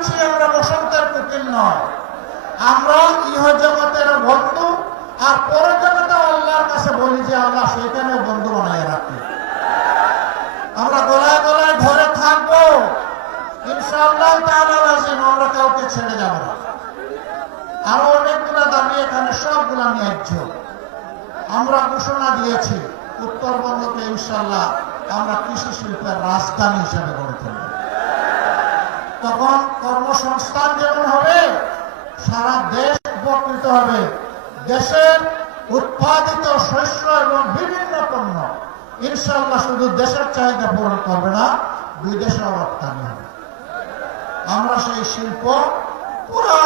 দিচ্ছি আমরা বসন্তের কুকিল নয়, আমরা ইহ জগতের বন্ধু, আর পরের জগতে আল্লাহর কাছে বলি যে আল্লাহ সেখানে বন্ধু বানায় রাখি। আমরা গলায় গলায় ধরে থাকবো ইনশাআল্লাহ তাআলা, আমরা কাউকে ছেড়ে যাব না। আরো অনেকগুলো দাবি এখানে, সবগুলা ন্যায্য। আমরা ঘোষণা দিয়েছি উত্তরবঙ্গকে ইনশাআল্লাহ আমরা কৃষি শিল্পের রাজধানী হিসেবে গড়ে তুলব। তখন কর্মসংস্থান যেমন হবে, সারা দেশ উপকৃত হবে। দেশের উৎপাদিত শস্য এবং বিভিন্ন পণ্য ইনশাআল্লাহ শুধু দেশের চাহিদা পূরণ করবে না, বিদেশেও রপ্তানি হবে। আমরা সেই শিল্প, পুরা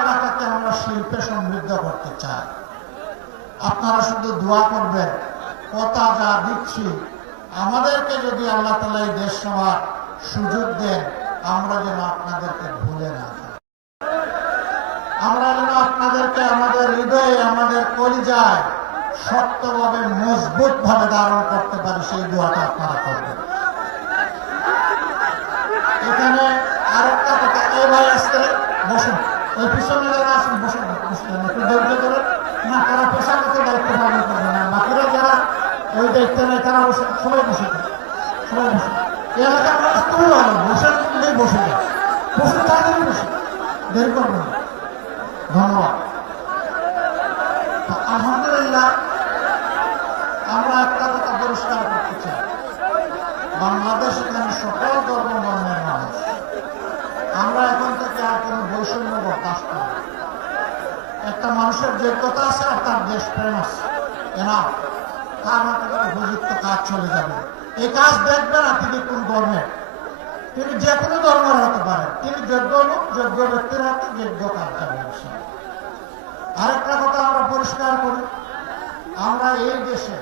এলাকাকে আমরা শিল্পে সমৃদ্ধ করতে চাই। আপনারা শুধু দোয়া করবেন, কথা যা দিচ্ছি আমাদেরকে যদি আল্লাহ তাআলা এই দেশ সভার সুযোগ দেন, আমরা যেন আপনাদেরকে ভুলে না যাই, আমরা যেন আপনাদেরকে আমাদের হৃদয়ে, আমাদের কলিজায় শক্তভাবে, মজবুত ভাবে ধারণ করতে পারি, সেই দোয়াটা আপনারা করবেন। এখানে আরেকটা কথা, এই ভাই আসতে বসুন, ওই পিছনে যারা আসুন বসুন, একটু ধৈর্য ধরে না, তারা পেশাগত দায়িত্ব পালন করবে না, বাকিরা যারা ওই দায়িত্ব নেই তারা বসে, সবাই বসে, সবাই বসে। এই এলাকার মানুষ খুবই ভালো, বসার দিলেই বসে যায়, বসে তাড়াতাড়ি বসে, দেরি করবে না। ধন্যবাদ। আলহামদুলিল্লাহ, আমরা একটা কথা পরিষ্কার করতে চাই, বাংলাদেশ এখানে সকল ধর্ম বর্ণের মানুষ। আমরা এখন থেকে আর কোনো বৈষম্য বরদাস্ত করি না। একটা মানুষের যোগ্যতা আছে আর তার দেশপ্রেম আছে, এনা তার মতো করে উপযুক্ত কাজ চলে যাবে। এই কাজ দেখবে না তিনি কোন ধর্মের, তিনি যে কোনো ধর্মের হতে পারেন, তিনি যোগ্য লোক, যোগ্য ব্যক্তির হাতে যোগ্য কাজ যাবে। আরেকটা কথা আমরা পরিষ্কার করি, আমরা এই দেশে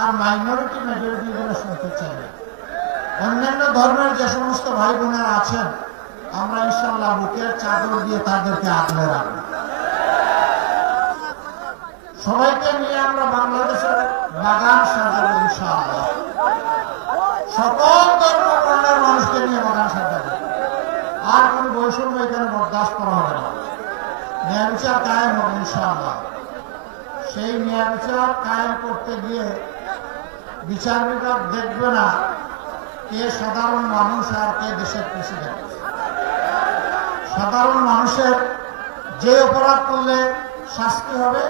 আর মাইনরিটি মেজরিটি বলে শুনতে চাই না। অন্যান্য ধর্মের যে সমস্ত ভাই বোনেরা আছেন, আমরা ইনশাআল্লাহ বুকের চাদর দিয়ে তাদেরকে আগলে রাখবো। সবাইকে নিয়ে আমরা বাংলাদেশের বাগান সাজাবো ইনশাআল্লাহ। সকল ধর্ম বর্ণের মানুষকে নিয়ে বাগান সাজাবো। আর কোন বৈষম্য এখানে বরদাস্ত করা হবে না। ন্যায় বিচার কায়েম হবে ইনশাআল্লাহ। সেই ন্যায় বিচার কায়েম করতে গিয়ে বিচার বিভাগ দেখবে না কে সাধারণ মানুষ আর কে দেশের প্রেসিডেন্ট। সাধারণ মানুষের যে অপরাধ করলে শাস্তি হবে,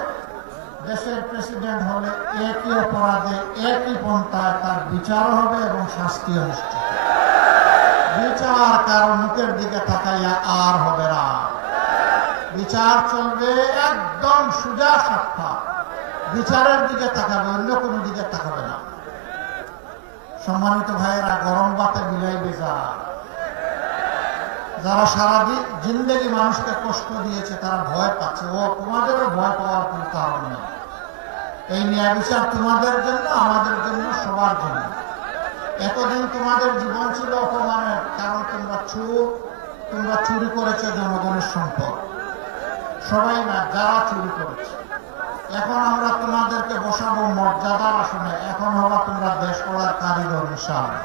দেশের প্রেসিডেন্ট হলে একই অপরাধে একই পন্থায় তার বিচারও হবে এবং শাস্তি অনুষ্ঠিত। বিচার কারো মুখের দিকে তাকাইয়া আর হবে না, বিচার চলবে একদম সোজা সাপটা, বিচারের দিকে তাকাবে, অন্য কোনো দিকে তাকাবে না। সম্মানিত ভাইয়েরা, গরম বাতে বিলাই বেজা, যারা সারা জিন্দেগি মানুষকে কষ্ট দিয়েছে তারা ভয় পাচ্ছে, ও তোমাদেরও ভয় পাওয়ার কোনো কারণ নেই। এই ন্যায় বিচার তোমাদের জন্য, আমাদের জন্য, সবার জন্য। এতদিন তোমাদের জীবন ছিল অপমানের, কারণ তোমরা চুরি করেছো জনগণের সম্পদ, সবাই না, যারা চুরি করেছে। এখন আমরা তোমাদেরকে বসাবো মর্যাদার আসনে, এখন হবা তোমরা দেশ গড়ার কারিগর ইনশাআল্লাহ।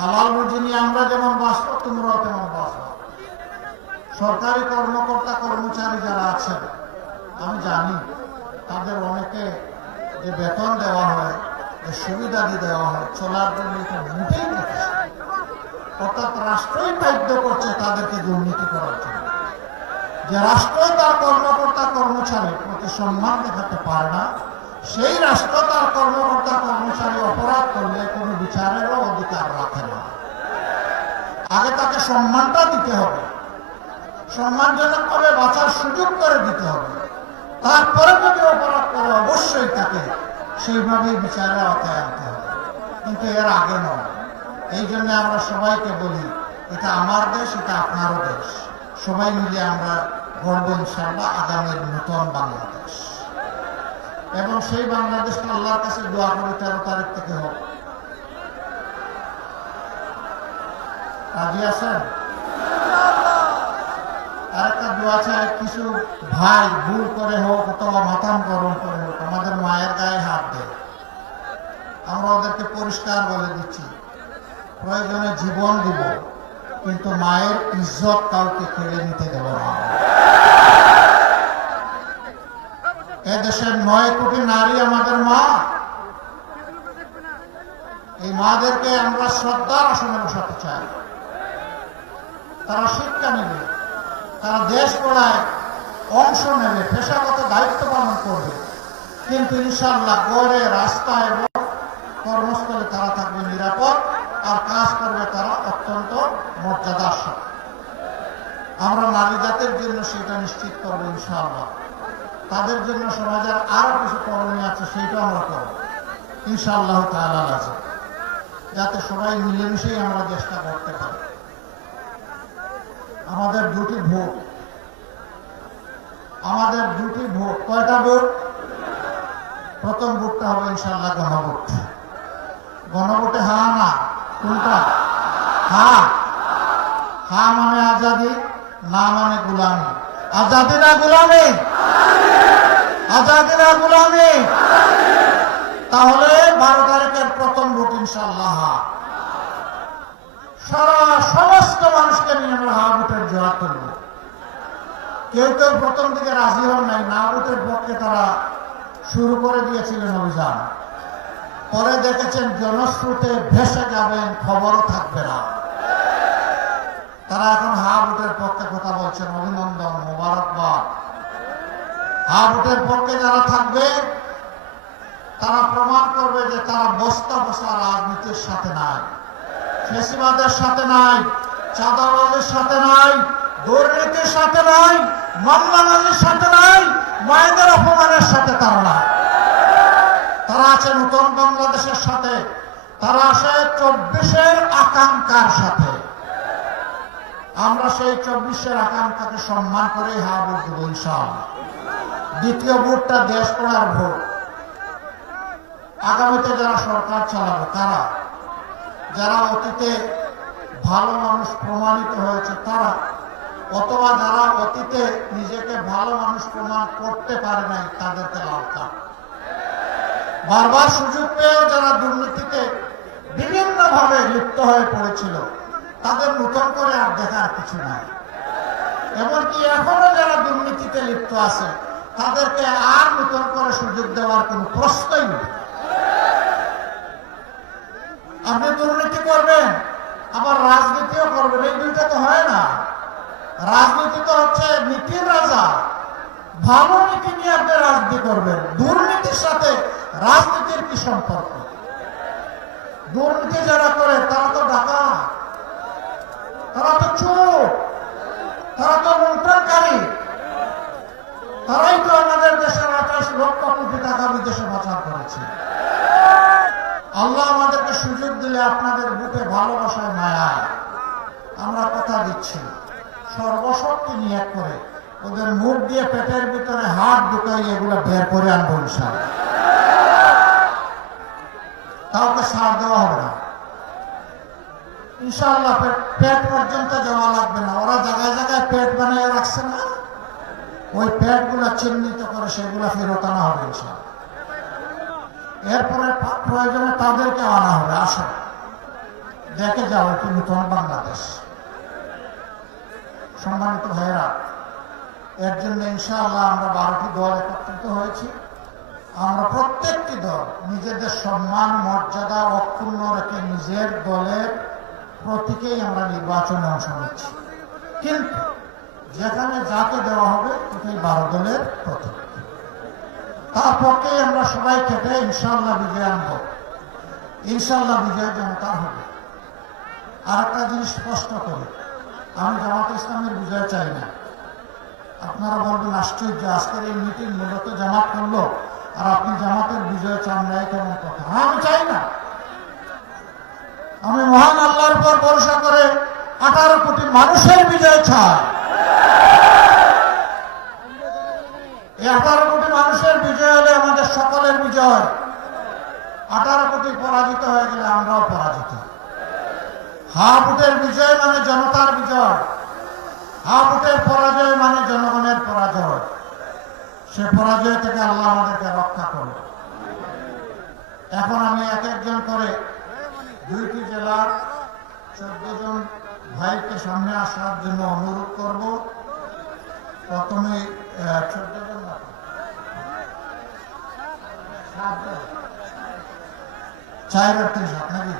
হালাল রুজি নিয়ে আমরা যেমন বাঁচবো, তোমরাও তেমন বাঁচবো। সরকারি কর্মকর্তা কর্মচারী যারা আছেন, আমি জানি তাদের অনেকে যে বেতন দেওয়া হয়, যে সুবিধাদি দেওয়া হয়, চলার জন্য এটা মোটেই দেখেছে। অর্থাৎ রাষ্ট্রই বাধ্য করছে তাদেরকে দুর্নীতি করার জন্য। যে রাষ্ট্র তার কর্মকর্তা কর্মচারীর প্রতি সম্মান দেখাতে পারে না, সেই রাষ্ট্র তার কর্মকর্তা কর্মচারী অপরাধ করলে কোনো বিচারেরও অধিকার রাখে না। আগে তাকে সম্মানটা দিতে হবে, সম্মানজনকভাবে বাঁচার সুযোগ করে দিতে হবে। তারপরে যদি অপরাধ করে অবশ্যই তাকে সেইভাবেই বিচারের আওতায় আনতে হবে, কিন্তু এর আগে নয়। এই জন্য আমরা সবাইকে বলি, এটা আমার দেশ, এটা আপনারও দেশ। সবাই মিলে আমরা গড়ব ইনশাআল্লাহ আগামীর নতুন বাংলাদেশ। এবং সেই বাংলাদেশটা আল্লাহর কাছে দোয়া করি 13 তারিখ থেকে হোক। রাজি আছেন? আরেকটা দোয়া চাই, কিছু ভাই ভুল করে হোক অথবা মাথাম গরম করে হোক আমাদের মায়ের গায়ে হাত দেয়, আমরা ওদেরকে পরিষ্কার বলে দিচ্ছি, প্রয়োজনে জীবন দিব, কিন্তু মায়ের ইজ্জত কাউকে কেড়ে নিতে দেব না। এদেশের 9 কোটি নারী আমাদের মা। এই মাদেরকে আমরা শ্রদ্ধার আসনে বসাতে চাই। তারা শিক্ষা নেবে, তারা দেশ গড়ায় অংশ নেবে, পেশাগত দায়িত্ব পালন করবে, কিন্তু ইনশাআল্লাহ গড়ে রাস্তায় এবং কর্মস্থলে তারা থাকবে নিরাপদ, আর কাজ করবে তারা অত্যন্ত মর্যাদার সাথে। আমরা নারী জাতির জন্য সেটা নিশ্চিত করবো ইনশাআল্লাহ। তাদের জন্য সমাজের আরো কিছু করণীয় আছে, সেইটা আমরা করবো ইনশাআল্লাহ তাআলা, যাতে সবাই মিলেমিশেই আমরা চেষ্টা করতে পারি। আমাদের দুটি ভোট, আমাদের দুটি ভোট। কয়টা ভোট? প্রথম ভোটটা হবে ইনশাআল্লাহ গণভোট। গণভোটে হা না কোনটা? হা। হা মানে আজাদি, না মানে গোলামি। আজাদি না গোলামি? আজাদি না গোলামি? তাহলে 12 তারিখের প্রথম ভোট ইনশাআল্লাহ হা। সারা সমস্ত মানুষকে নিয়ে আমরা হা ভোটের জোয়ার করব। কেউ কেউ প্রথম দিকে রাজি হন নাই, না ভোটের পক্ষে তারা শুরু করে দিয়েছিলেন অভিযান। পরে দেখেছেন জনস্রোতে ভেসে যাবেন, খবরও থাকবে না। তারা এখন হা ভোটের পক্ষে কথা বলছেন। অভিনন্দন, মোবারকবাদ। হা ভোটের পক্ষে যারা থাকবে তারা প্রমাণ করবে যে তারা বস্তা বসা রাজনীতির সাথে নাই, ফেসিবাদের সাথে নাই, চাঁদাবাজের সাথে নাই, দুর্নীতির সাথে নাই, মামলাবাজির সাথে নাই, মায়েদের অপমানের সাথে তারা নাই। তারা আছে নতুন বাংলাদেশের সাথে, তারা আছে 24-এর আকাঙ্ক্ষার সাথে। আমরা সেই 24-এর আকাঙ্ক্ষাকে সম্মান করে হা ভোট দেব ইনশাআল্লাহ। দ্বিতীয় ভোটটা দেশ গড়ার ভোট। আগামীতে যারা সরকার চালাবে তারা, যারা অতীতে ভালো মানুষ প্রমাণিত হয়েছে তারা, অথবা যারা অতীতে নিজেকে ভালো মানুষ প্রমাণ করতে পারে নাই তাদেরকে লাভ কাট। বারবার সুযোগ পেয়েও যারা দুর্নীতিতে বিভিন্নভাবে লিপ্ত হয়ে পড়েছিল তাদের নতুন করে আর দেখার কিছু নাই। এমনকি এখনো যারা দুর্নীতিতে লিপ্ত আছে তাদেরকে আর নতুন করে সুযোগ দেওয়ার কোন প্রশ্নই নেই। আপনি দুর্নীতি করবেন আবার রাজনীতিও করবেন, এই দুইটা তো হয় না। রাজনীতি তো হচ্ছে নীতির রাজা। ভালো নীতি নিয়ে আপনি রাজনীতি করবেন, দুর্নীতির সাথে রাজনীতির কি সম্পর্ক? দুর্নীতি যারা করে তারা তো ডাকাত, তারা তো চোর, তারা তো লুণ্ঠনকারী। তারাই তো আমাদের দেশের 28 লক্ষ কোটি টাকা বিদেশে পাচার করেছে। আল্লাহ আমাদেরকে সুযোগ দিলে আপনাদের বুকে ভালোবাসায় মায়ায় আমরা কথা দিচ্ছি, সর্বশক্তি নিয়ে করে ওদের মুখ দিয়ে পেটের ভিতরে হাত ঢুকাই এগুলো বের করে আনবো ইনশাআল্লাহ। কাউকে ছাড় দেওয়া হবে না ইনশাআল্লাহ। পেট পর্যন্ত যাওয়া লাগবে না। ওরা জায়গায় জায়গায় পেট বানিয়ে রাখছে না, ওই পেট গুলা চিহ্নিত করে সেগুলা ফেরত আনা হবে ইনশাআল্লাহ। এরপরে প্রয়োজনে তাদেরকে আনা হবে। আসো দেখে যাও একটু নতুন বাংলাদেশ। সম্মানিত ভাইয়েরা, এর জন্য ইনশাআল্লাহ আমরা 12টি দল একত্রিত হয়েছি। আমরা প্রত্যেকটি দল নিজেদের সম্মান মর্যাদা অক্ষুণ্ণ রেখে নিজের দলের প্রতীকেই আমরা নির্বাচনে অংশ নিচ্ছি। কিন্তু যেখানে যাকে দেওয়া হবে সেটাই 12 দলের প্রতীক। তার পক্ষে আমরা সবাই কেটে ইনশাআল্লাহ বিজয় আনবো। ইনশাআল্লাহ বিজয় জনতার হবে। আর একটা জিনিস স্পষ্ট করি, আমি জামাত ইসলামের বিজয় চাই না। আপনারা বলবেন আশ্চর্য, আজকের এই মিটিং মূলত জামাত করলো আর আপনি জামাতের বিজয় চান না, কেমন কথা? আমি চাই না। আমি মহান আল্লাহর উপর ভরসা করে 18 কোটি মানুষের বিজয় চাই। এই 18 কোটি মানুষের বিজয় হলে আমাদের সকলের বিজয়। 18 কোটি পরাজিত হয়ে গেলে আমরাও পরাজিত। হা ভোটের বিজয় মানে জনতার বিজয়, হা ভোটের পরাজয় মানে জনগণের পরাজয়। সে পরাজয় থেকে আল্লাহ আমাদেরকে রক্ষা করবে। এখন আমি এক একজন করে 2টি জেলার 14 জন ভাইকে সামনে আসার জন্য অনুরোধ করব। প্রথমে নাকি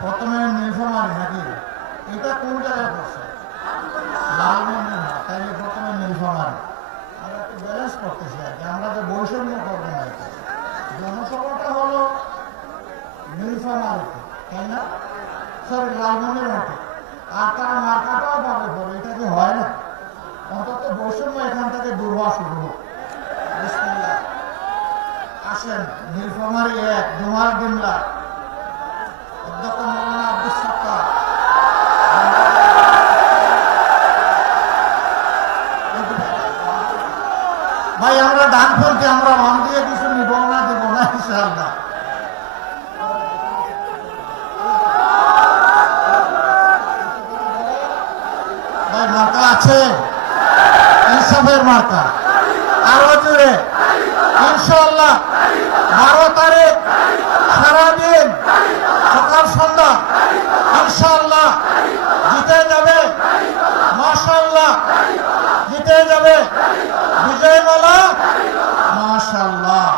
প্রথমে নীলফামারী নাকি এটা কোন জায়গায় পড়ছে? লালমনিরহাট। তাইলে প্রথমে নীলফামারী। আমরা একটু ব্যালেন্স করতেছি আর কি, আমরা যে বৈষম্য করবো না। জনসভাটা হলো নীলফামারীতে, তাই না? সরি, লালমনিরহাটে। আর তারা মার্কাটাও পাবে বলে, এটা কি হয় না? অন্তত বৈষম্য এখান থেকে দূর হওয়া শুরু হোক। আসেন, নীলফামারী 1, ডুমার ডিমলা, অধ্যক্ষ মৌলানা আব্দুল সত্তার। ভাই আমরা ডানপন্থী, আমরা মন দিয়ে কিছু নিব না, দেব না ইনশাআল্লাহ। ভাই মার্কা আছে, ইনসাফের মার্কা। আরো জুড়ে ইনশাআল্লাহ 12 তারিখ সারাদিন সকাল সন্ধ্যা ইনশাআল্লাহ জিতে যাবে, মাশাআল্লাহ জিতে যাবে। বিজয়মালা মাশাআল্লাহ।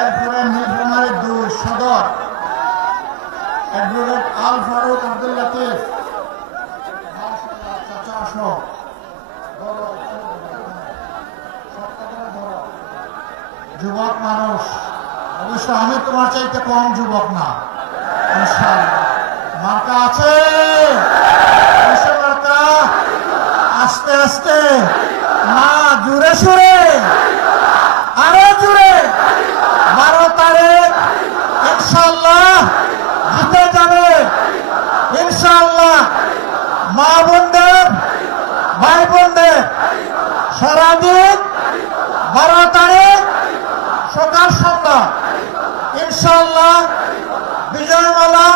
এরপরে নীলফামারী 2 সদর অ্যাডভোকেট আল ফারুক আব্দুল লতিফ। চাচা আসো, যুবক মানুষ, অবশ্য আমি তোমার চাইতে কম যুবক না। ইনশাআল্লাহ মার্কা আছে, মার্কা আস্তে আস্তে না, জুড়ে সুরে, আরো জুড়ে। 12 তারিখ ইনশাআল্লাহ জিতে যাবে ইনশাআল্লাহ। মা বোনদের, ভাই বোনদের সারাদিন 12 তারিখ সকাল সন্ধ্যা ইনশাআল্লাহ বিজয়মালা